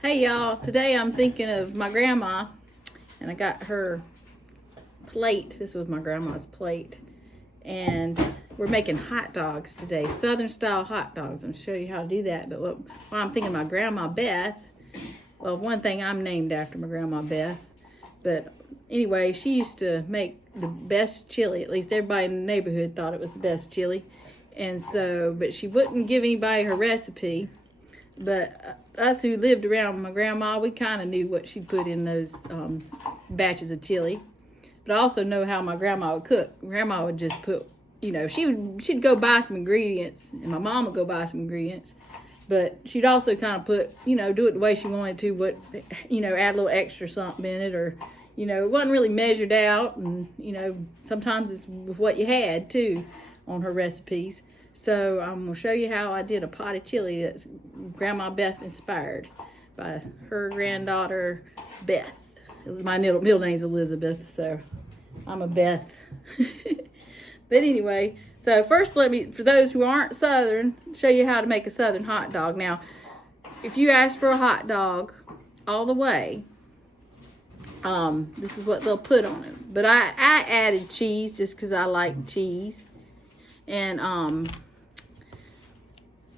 Hey y'all, today I'm thinking of my grandma, and I got her plate. This was my grandma's plate, and we're making hot dogs today, Southern style hot dogs. I'm gonna show you how to do that. But while I'm thinking of my grandma Beth, well, one thing, I'm named after my grandma Beth, but anyway, she used to make the best chili. At least everybody in the neighborhood thought it was the best chili, and so, but she wouldn't give anybody her recipe. But us who lived around my grandma, we kind of knew what she put in those batches of chili. But I also know how my grandma would cook. Grandma would just put, she'd go buy some ingredients, and my mom would go buy some ingredients. But she'd also kind of put, do it the way she wanted to, add a little extra something in it, or, it wasn't really measured out. And, sometimes it's with what you had, too, on her recipes. So I'm going to show you how I did a pot of chili that's Grandma Beth inspired by her granddaughter, Beth. My middle name's Elizabeth, so I'm a Beth. But anyway, so first let me, for those who aren't Southern, show you how to make a Southern hot dog. Now, if you ask for a hot dog all the way, this is what they'll put on it. But I added cheese just because I like cheese. And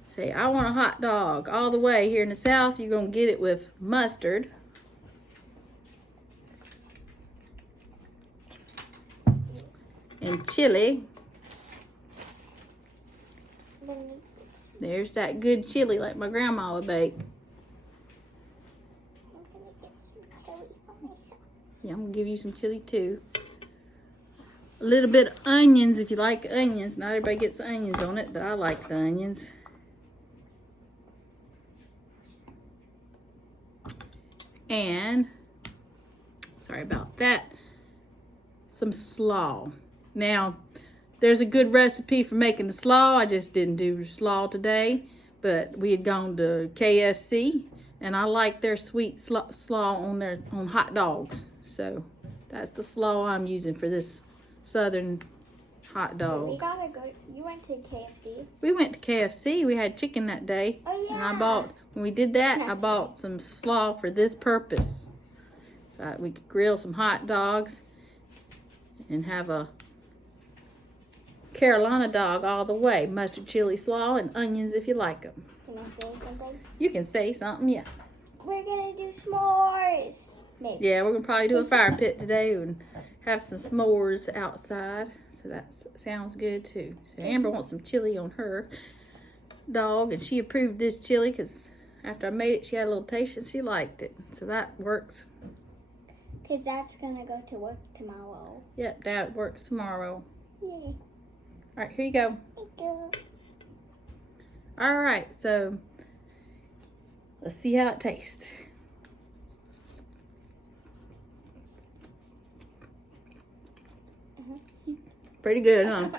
say, I want a hot dog all the way. Here in the South, you're going to get it with mustard. And chili. There's that good chili like my grandma would bake. Yeah, I'm going to give you some chili too. A little bit of onions if you like onions. Not everybody gets onions on it, but I like the onions. And, sorry about that, some slaw. Now, there's a good recipe for making the slaw. I just didn't do slaw today, but we had gone to KFC, and I like their sweet slaw on hot dogs. So that's the slaw I'm using for this Southern hot dog. We gotta go. You went to KFC. We went to KFC. We had chicken that day. Oh yeah. And when we did that, I bought some slaw for this purpose. So we could grill some hot dogs and have a Carolina dog all the way. Mustard, chili, slaw, and onions if you like them. Can I say something? You can say something, yeah. We're gonna do s'mores. Maybe. Yeah, we're gonna probably do a fire pit today and have some s'mores outside. So that sounds good too. So Amber wants some chili on her dog, and she approved this chili because after I made it, she had a little taste and she liked it. So that works. Because Dad's gonna go to work tomorrow. Yep, Dad works tomorrow. Yeah. All right, here you go. Thank you. All right, so let's see how it tastes. Pretty good, huh?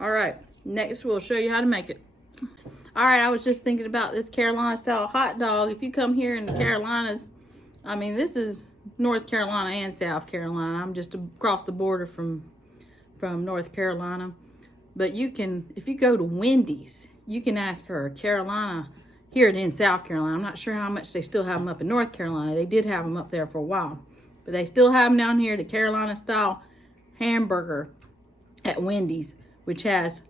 All right, next we'll show you how to make it. All right, I was just thinking about this Carolina style hot dog. If you come here in the Carolinas, I mean, this is North Carolina and South Carolina. I'm just across the border from North Carolina. But you can, if you go to Wendy's, you can ask for a Carolina here in South Carolina. I'm not sure how much they still have them up in North Carolina. They did have them up there for a while. But they still have them down here, the Carolina style hamburger at Wendy's, which has,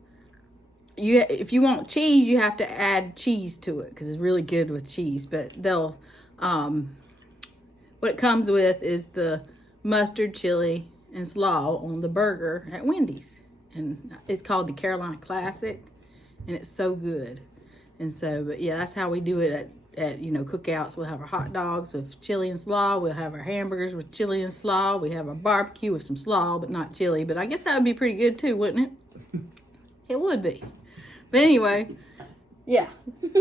if you want cheese, you have to add cheese to it because it's really good with cheese. But they'll, what it comes with is the mustard, chili, and slaw on the burger at Wendy's. And it's called the Carolina Classic, and it's so good. And so, but yeah, that's how we do it at cookouts. We'll have our hot dogs with chili and slaw. We'll have our hamburgers with chili and slaw. We have our barbecue with some slaw, but not chili. But I guess that would be pretty good too, wouldn't it? It would be. But anyway, yeah.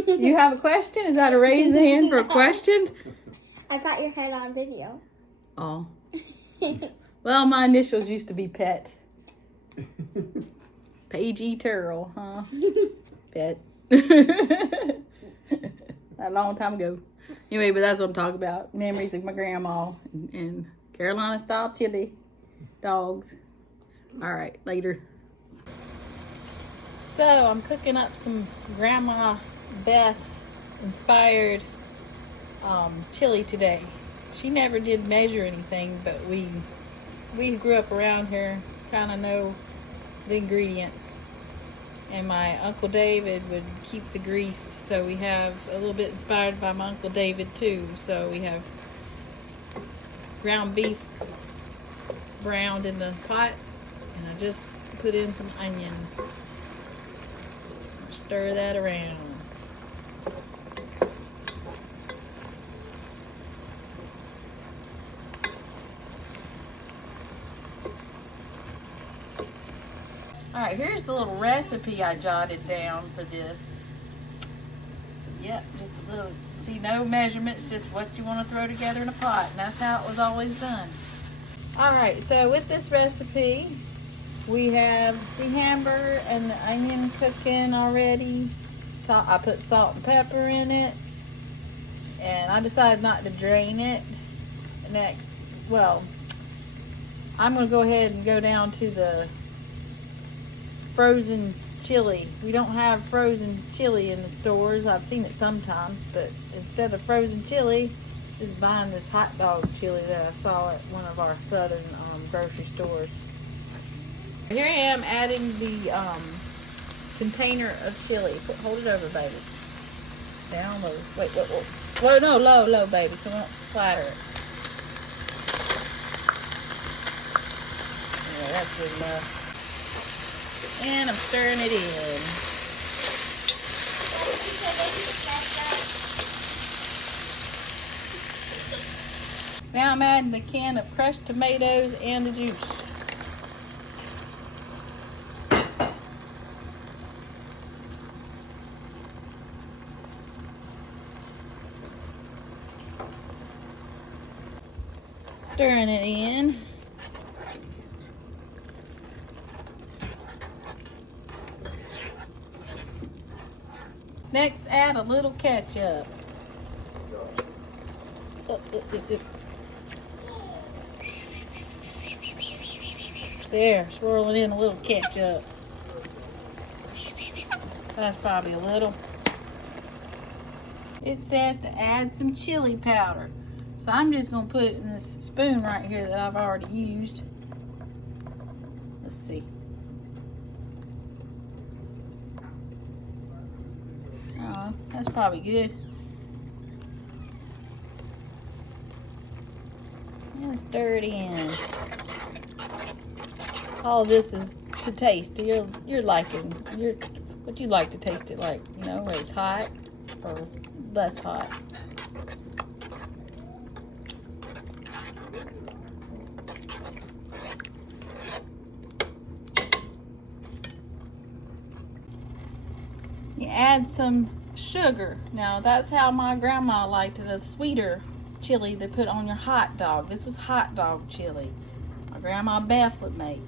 You have a question? Is that a raise the hand for a question? I got your head on video. Oh. Well, my initials used to be Pet. Paige E. Turrell, huh? Pet. A long time ago. Anyway, but that's what I'm talking about. Memories of my grandma and Carolina style chili dogs. All right, later. So I'm cooking up some Grandma Beth inspired chili today. She never did measure anything, but we grew up around here, kind of know the ingredients. And my Uncle David would keep the grease, so we have a little bit inspired by my Uncle David too. So we have ground beef browned in the pot, and I just put in some onion. Stir that around. Alright, here's the little recipe I jotted down for this. Yep, just a little, see, no measurements, just what you want to throw together in a pot, and that's how it was always done. Alright, so with this recipe, we have the hamburger and the onion cooking already. I put salt and pepper in it, and I decided not to drain it. Next, well, I'm going to go ahead and go down to the frozen chili. We don't have frozen chili in the stores. I've seen it sometimes, but instead of frozen chili, just buying this hot dog chili that I saw at one of our southern grocery stores. Here I am adding the container of chili. Hold it over, baby. Down low. Wait. Whoa, no, low, baby, so we don't splatter it. Yeah, that's good enough. And I'm stirring it in. Now I'm adding the can of crushed tomatoes and the juice. Stirring it in. Next, add a little ketchup. There, swirling in a little ketchup. That's probably a little. It says to add some chili powder. So I'm just going to put it in this spoon right here that I've already used. Let's see. Oh, that's probably good. And stir it in. All this is to taste. You're liking. What you like to taste it like. You know, whether it's hot or less hot. You add some sugar. Now that's how my grandma liked it, a sweeter chili they put on your hot dog. This was hot dog chili. My grandma Beth would make.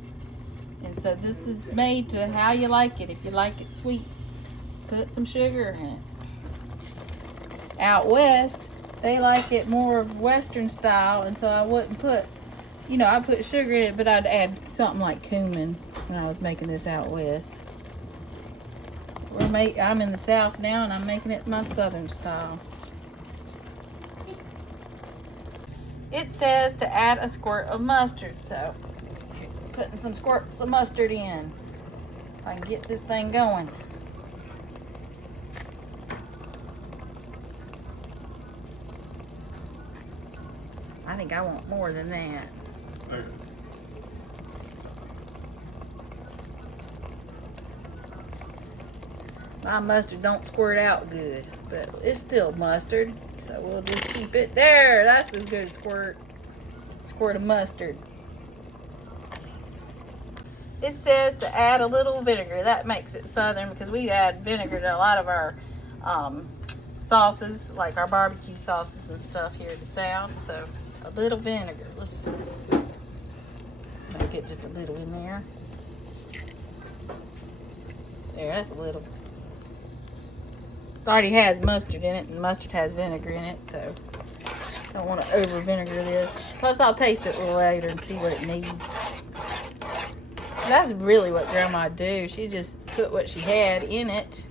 And so this is made to how you like it. If you like it sweet, put some sugar in it. Out west, they like it more of Western style, and so I wouldn't put, I put sugar in it, but I'd add something like cumin when I was making this out west. I'm in the South now, and I'm making it my Southern style. It says to add a squirt of mustard, so putting some squirts of mustard in. If I can get this thing going. I think I want more than that. Okay. My mustard don't squirt out good, but it's still mustard, so we'll just keep it there. That's as good as squirt of mustard. It says to add a little vinegar. That makes it southern because we add vinegar to a lot of our sauces, like our barbecue sauces and stuff here in the South. So a little vinegar. Let's get just a little in there. There, that's a little. It already has mustard in it, and mustard has vinegar in it, so don't want to over vinegar this. Plus, I'll taste it a little later and see what it needs. That's really what Grandma'd do. She just put what she had in it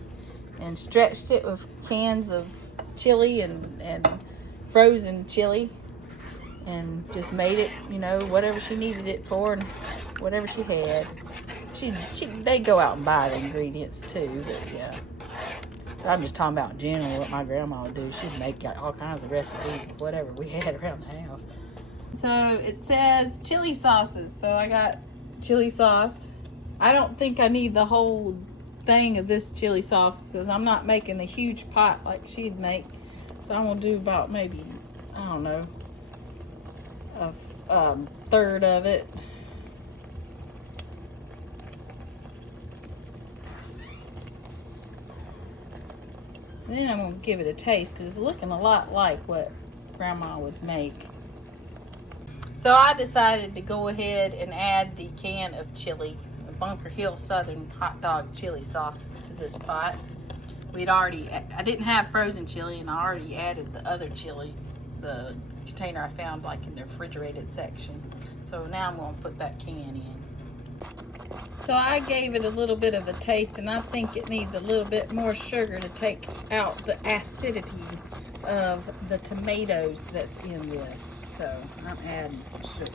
and stretched it with cans of chili and frozen chili and just made it, you know, whatever she needed it for and whatever she had. They go out and buy the ingredients too, but yeah. I'm just talking about in general what my grandma would do. She'd make all kinds of recipes of whatever we had around the house. So it says chili sauces. So I got chili sauce. I don't think I need the whole thing of this chili sauce because I'm not making a huge pot like she'd make. So I'm gonna do about maybe, I don't know, a third of it. And then I'm gonna give it a taste because it's looking a lot like what Grandma would make. So I decided to go ahead and add the can of chili, the Bunker Hill Southern hot dog chili sauce to this pot. I didn't have frozen chili and I already added the other chili, the container I found like in the refrigerated section. So now I'm gonna put that can in. So I gave it a little bit of a taste and I think it needs a little bit more sugar to take out the acidity of the tomatoes that's in this. So I'm adding some sugar.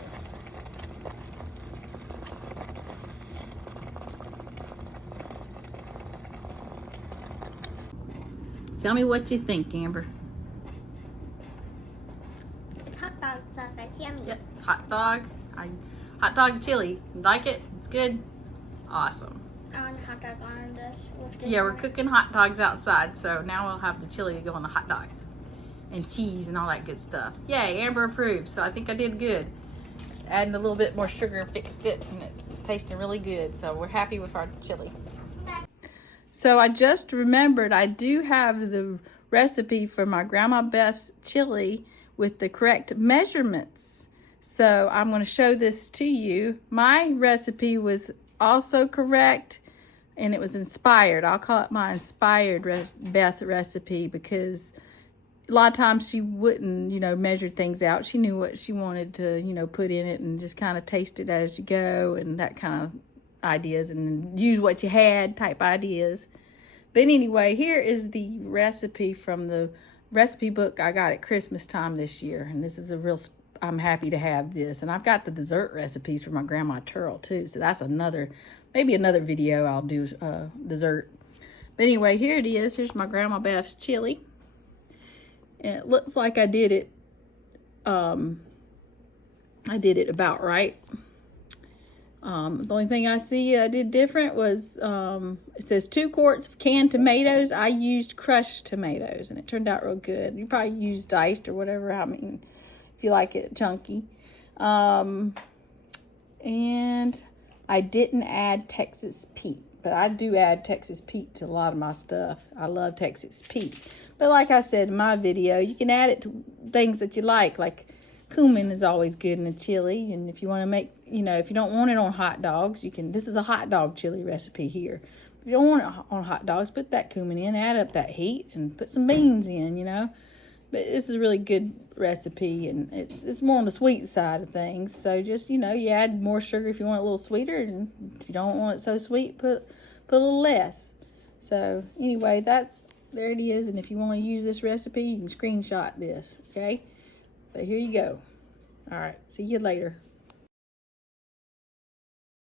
Tell me what you think, Amber. Hot dog sauce, that's yummy. Yep, hot dog. Hot dog chili. You like it? It's good? Awesome. I want a hot dog on this. Yeah, we're cooking hot dogs outside, so now we'll have the chili to go on the hot dogs. And cheese and all that good stuff. Yay, Amber approves, so I think I did good. Adding a little bit more sugar fixed it, and it's tasting really good, so we're happy with our chili. So I just remembered I do have the recipe for my Grandma Beth's chili with the correct measurements. So I'm going to show this to you. My recipe was also correct, and it was inspired. I'll call it my inspired Beth recipe because a lot of times she wouldn't, measure things out. She knew what she wanted to, put in it and just kind of taste it as you go and that kind of ideas and use what you had type ideas. But anyway, here is the recipe from the recipe book I got at Christmas time this year. And this is I'm happy to have this. And I've got the dessert recipes for my Grandma Turl too. So that's maybe another video I'll do dessert. But anyway, here it is. Here's my Grandma Beth's chili. And it looks like I did it about right. The only thing I see I did different was, it says 2 quarts of canned tomatoes. I used crushed tomatoes and it turned out real good. You probably use diced or whatever. I mean, if you like it chunky. And I didn't add Texas Pete, but I do add Texas Pete to a lot of my stuff. I love Texas Pete. But like I said in my video, you can add it to things that you like cumin is always good in a chili. And if you want to make, if you don't want it on hot dogs, this is a hot dog chili recipe here. If you don't want it on hot dogs, put that cumin in, add up that heat, and put some beans in, But this is a really good recipe, and it's more on the sweet side of things. So just, you add more sugar if you want it a little sweeter, and if you don't want it so sweet, put a little less. So anyway, there it is. And if you want to use this recipe, you can screenshot this, okay? But here you go. All right, see you later.